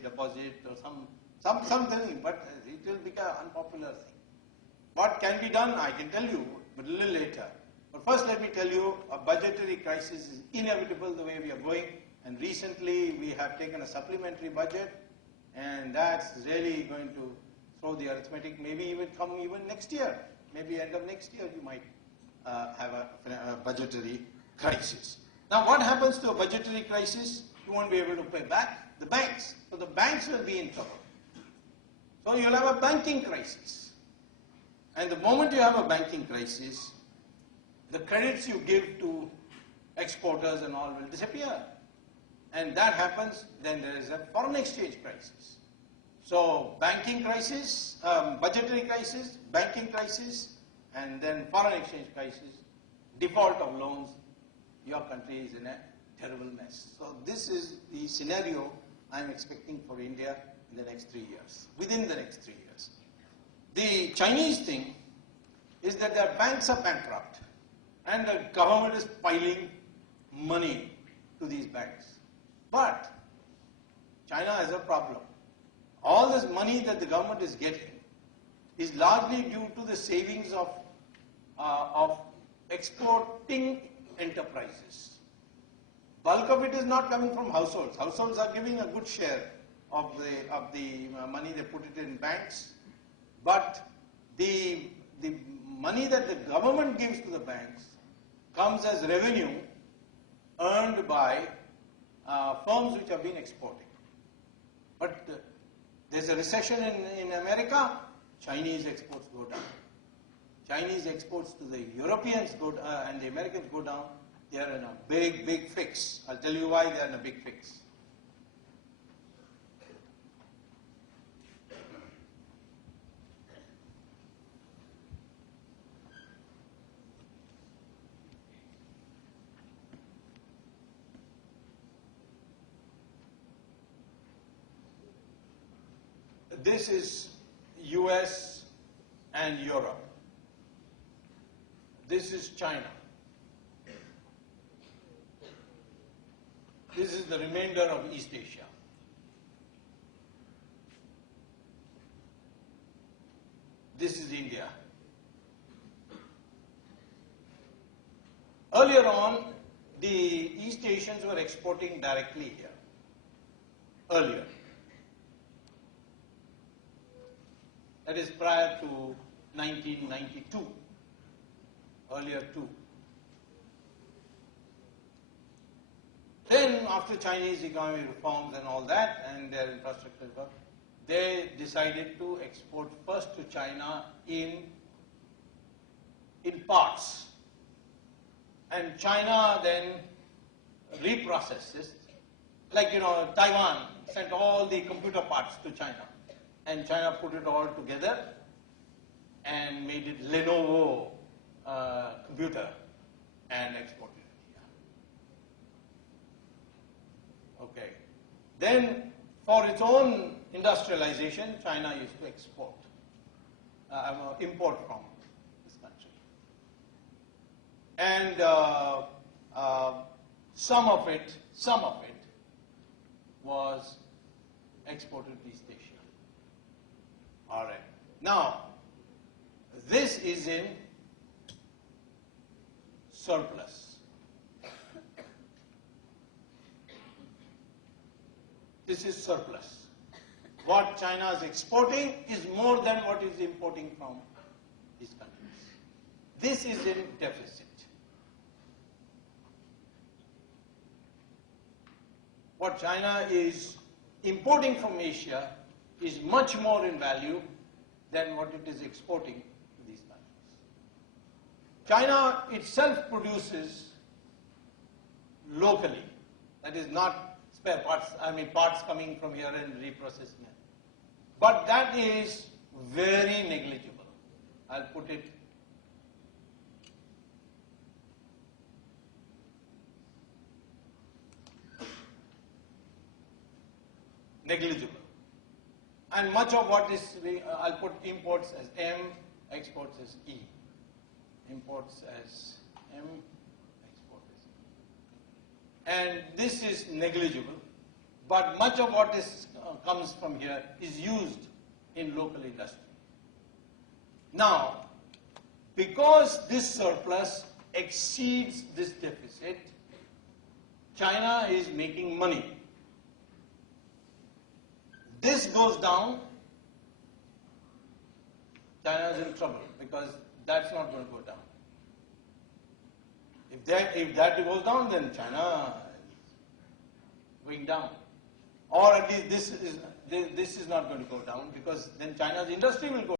deposit or something, but it will become an unpopular thing. What can be done, I can tell you, but a little later. But first let me tell you, a budgetary crisis is inevitable the way we are going, and recently we have taken a supplementary budget, and that's really going to throw the arithmetic, maybe even come even next year. Maybe end of next year you might have a budgetary crisis. Now what happens to a budgetary crisis? You won't be able to pay back the banks. So the banks will be in trouble. So you'll have a banking crisis. And the moment you have a banking crisis, the credits you give to exporters and all will disappear. And that happens, then there is a foreign exchange crisis. So banking crisis, budgetary crisis, banking crisis, and then foreign exchange crisis, default of loans, your country is in a terrible mess. So this is the scenario I'm expecting for India in the next 3 years, within the next 3 years. The Chinese thing is that their banks are bankrupt and the government is piling money to these banks. But China has a problem. All this money that the government is getting is largely due to the savings of exporting enterprises. Bulk of it is not coming from households. Households are giving a good share of the money, they put it in banks. But the money that the government gives to the banks comes as revenue earned by firms which have been exporting. But there's a recession in America, Chinese exports go down. Chinese exports to the Europeans go and the Americans go down. They are in a big, big fix. I'll tell you why they are in a big fix. This is US and Europe. This is China. This is the remainder of East Asia. This is India. Earlier on, the East Asians were exporting directly here. Earlier. That is prior to 1992. Earlier too. Then after Chinese economic reforms and all that and their infrastructure, they decided to export first to China in parts. And China then reprocesses, like Taiwan sent all the computer parts to China. And China put it all together and made it Lenovo computer and exported it here. Okay. Then for its own industrialization, China used to import from this country. And some of it was exported to East Asia. All right. Now, this is in surplus. This is surplus. What China is exporting is more than what is importing from these countries. This is in deficit. What China is importing from Asia is much more in value than what it is exporting to these countries. China itself produces locally, that is not spare parts, parts coming from here and reprocessing it. But that is very negligible. I'll put it negligible. And much of what is, I'll put imports as M, exports as E. Imports as M, exports as E. And this is negligible. but much of what comes from here is used in local industry. Now, because this surplus exceeds this deficit, China is making money. This goes down, China is in trouble because that's not going to go down. If that goes down, then China is going down. Or at least this is not going to go down because then China's industry will go